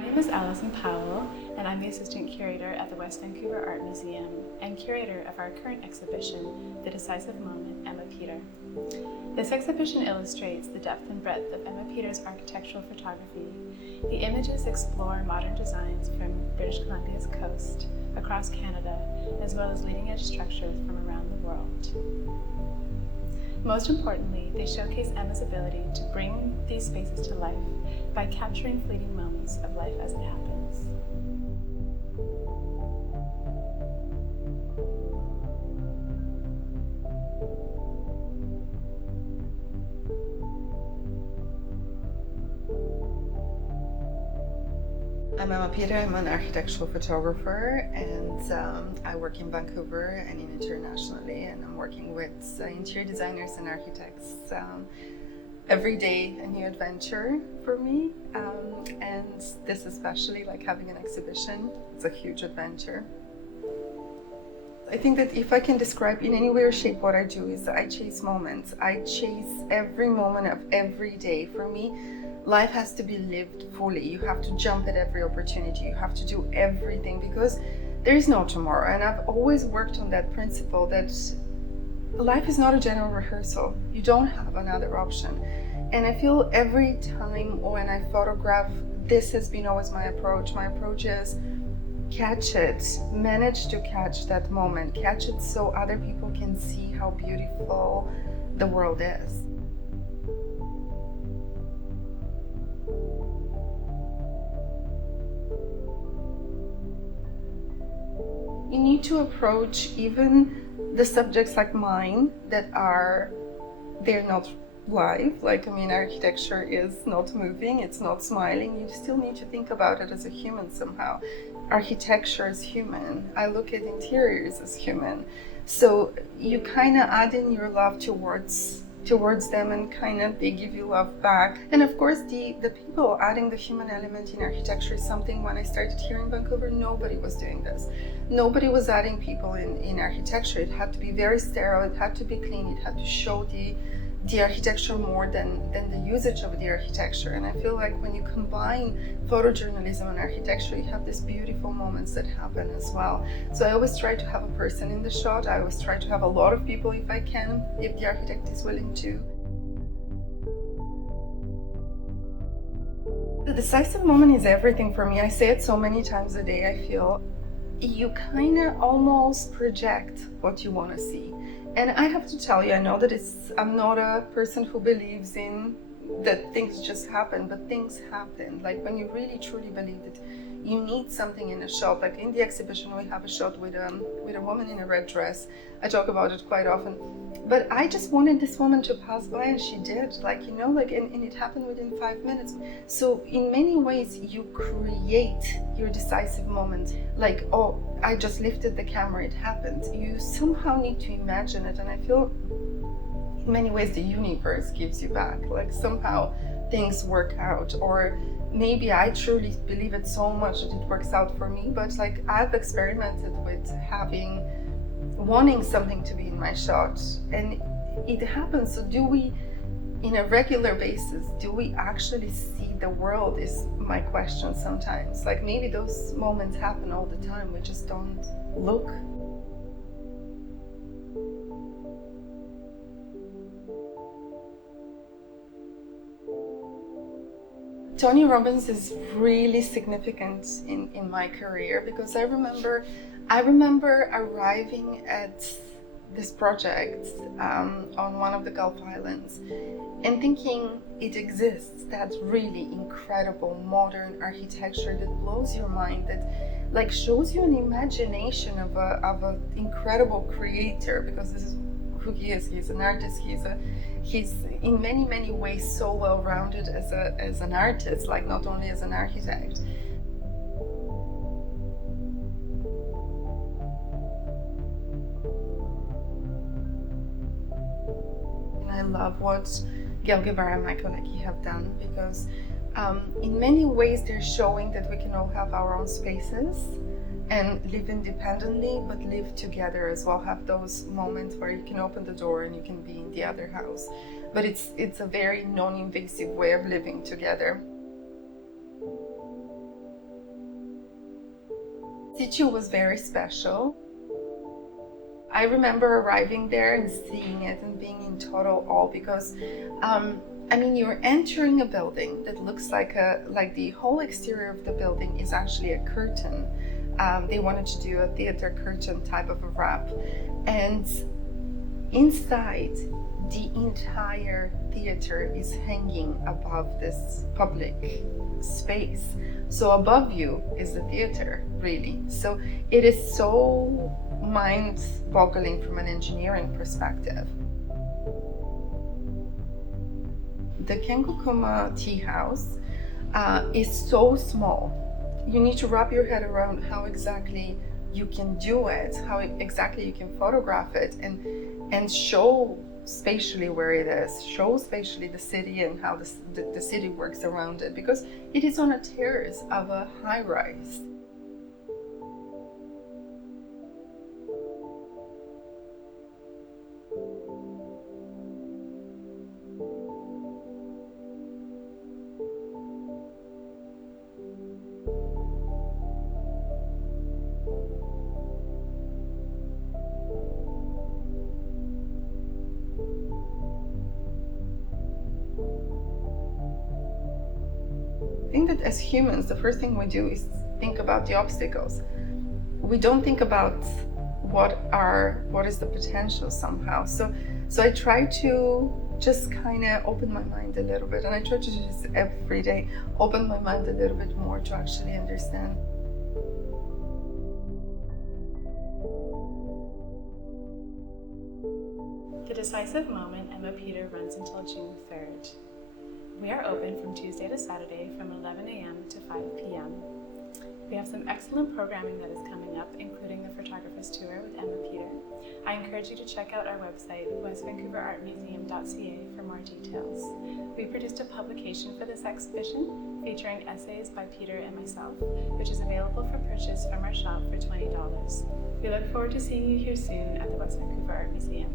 name is Alison Powell, and I'm the assistant curator at the West Vancouver Art Museum and curator of our current exhibition, The Decisive Moment, Ema Peter. This exhibition illustrates the depth and breadth of Ema Peter's architectural photography. The images explore modern designs from British Columbia's coast, across Canada, as well as leading-edge structures from around the world. Most importantly, they showcase Ema's ability to bring these spaces to life by capturing fleeting moments of life as it happens. I'm Ema Peter. I'm an architectural photographer, and I work in Vancouver and internationally, and I'm working with interior designers and architects. Every day a new adventure for me, and this especially, like having an exhibition, it's a huge adventure. I think that if I can describe in any way or shape what I do is I chase moments. I chase every moment of every day. For me, life has to be lived fully. You have to jump at every opportunity. You have to do everything because there is no tomorrow. And I've always worked on that principle that life is not a general rehearsal. You don't have another option. And I feel every time when I photograph, this has been always my approach. My approach is catch it, manage to catch that moment, catch it so other people can see how beautiful the world is. You need to approach even the subjects like mine that they're not live. Architecture is not moving, it's not smiling. You still need to think about it as a human somehow. Architecture is human. I look at interiors as human. So you kind of add in your love towards them, and kind of they give you love back. And of course the people adding the human element in architecture is something when I started here in Vancouver, nobody was doing this. Nobody was adding people in architecture. It had to be very sterile, it had to be clean, it had to show the architecture more than the usage of the architecture. And I feel like when you combine photojournalism and architecture, you have these beautiful moments that happen as well. So I always try to have a person in the shot. I always try to have a lot of people if I can, if the architect is willing to. The decisive moment is everything for me. I say it so many times a day. I feel you kind of almost project what you want to see. And I have to tell you, I know that I'm not a person who believes in that things just happen, but things happen. Like when you really truly believe that you need something in a shot. Like in the exhibition, we have a shot with a woman in a red dress. I talk about it quite often. But I just wanted this woman to pass by, and she did. And it happened within 5 minutes. So in many ways, you create your decisive moment. Like, oh, I just lifted the camera, it happened. You somehow need to imagine it, and I feel in many ways the universe gives you back. Like somehow things work out, or maybe I truly believe it so much that it works out for me. But like I've experimented with wanting something to be in my shot, and it happens. So do we, in a regular basis, do we actually see the world is my question sometimes. Like maybe those moments happen all the time, we just don't look. Tony Robbins is really significant in my career because I remember arriving at this project on one of the Gulf Islands and thinking it exists, that really incredible modern architecture that blows your mind, that like shows you an imagination of an incredible creator, because this is who he is. He's an artist. He's in many ways so well-rounded as an artist, like not only as an architect. And I love what Gail Guevara and Michael Leckie have done, because in many ways they're showing that we can all have our own spaces and live independently, but live together as well. Have those moments where you can open the door and you can be in the other house. But it's a very non-invasive way of living together. situ was very special. I remember arriving there and seeing it and being in total awe because, you're entering a building that looks like the whole exterior of the building is actually a curtain. They wanted to do a theater curtain type of a wrap. And inside, the entire theater is hanging above this public space. So above you is the theater, really. So it is so mind-boggling from an engineering perspective. The Kengukuma tea house is so small. You need to wrap your head around how exactly you can do it, how exactly you can photograph it and show spatially where it is, show spatially the city and how the city works around it, because it is on a terrace of a high-rise. I think that as humans, the first thing we do is think about the obstacles. We don't think about what is the potential somehow. So I try to just kind of open my mind a little bit, and I try to do this every day, open my mind a little bit more to actually understand. The Decisive Moment Ema Peter runs until June 3rd. We are open from Tuesday to Saturday from 11 a.m. to 5 p.m. We have some excellent programming that is coming up, including the photographer's tour with Ema Peter. I encourage you to check out our website, westvancouverartmuseum.ca, for more details. We produced a publication for this exhibition featuring essays by Peter and myself, which is available for purchase from our shop for $20. We look forward to seeing you here soon at the West Vancouver Art Museum.